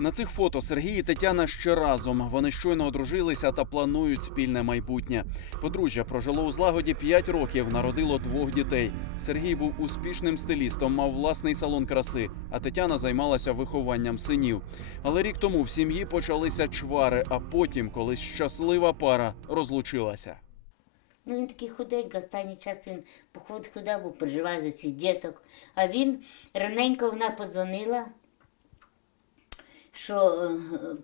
На цих фото Сергій і Тетяна ще разом. Вони щойно одружилися та планують спільне майбутнє. Подружжя прожило у злагоді 5 років, народило двох дітей. Сергій був успішним стилістом, мав власний салон краси, а Тетяна займалася вихованням синів. Але рік тому в сім'ї почалися чвари, а потім, колись щаслива пара розлучилася. Ну, він такий худенький, останній час він походить худа, бо переживає за цих діток. А він раненько вона подзвонила, що е, е,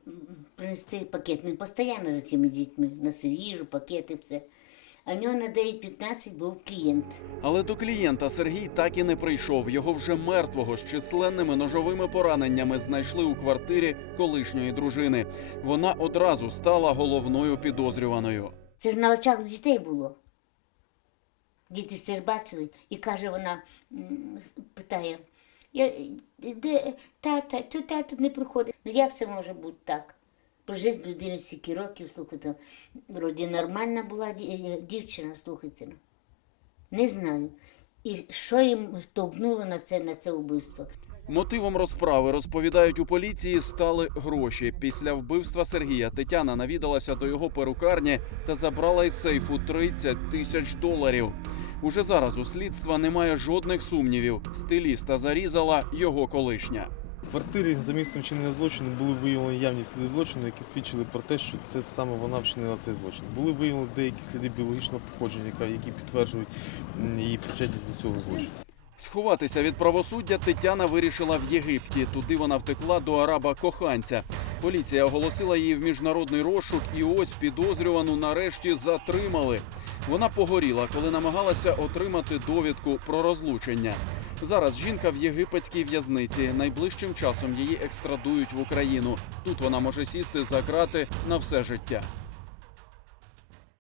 принести пакет. Він постійно за цими дітьми носив їжу, пакети, все. А в нього на 9.15 був клієнт. Але до клієнта Сергій так і не прийшов. Його вже мертвого з численними ножовими пораненнями знайшли у квартирі колишньої дружини. Вона одразу стала головною підозрюваною. Це ж на очах дітей було. Діти це ж бачили, і каже вона, питає, я, де тата, то тато не приходить. Ну як це може бути так? Прожив з людиною стільки років, слухайте, вроді нормальна була дівчина, слухайте. Не знаю. І що їм стовпнуло на це, на це вбивство? Мотивом розправи розповідають у поліції стали гроші. Після вбивства Сергія Тетяна навідалася до його перукарні та забрала із сейфу 30 тисяч доларів. Уже зараз у слідства немає жодних сумнівів. Стиліста зарізала його колишня. В квартирі за місцем вчинення злочину були виявлені явні сліди злочину, які свідчили про те, що це саме вона вчинила цей злочин. Були виявлені деякі сліди біологічного походження, які підтверджують її причетність до цього злочину. Сховатися від правосуддя Тетяна вирішила в Єгипті. Туди вона втекла до араба коханця. Поліція оголосила її в міжнародний розшук, і ось підозрювану нарешті затримали. Вона погоріла, коли намагалася отримати довідку про розлучення. Зараз жінка в єгипетській в'язниці. Найближчим часом її екстрадують в Україну. Тут вона може сісти за крати на все життя.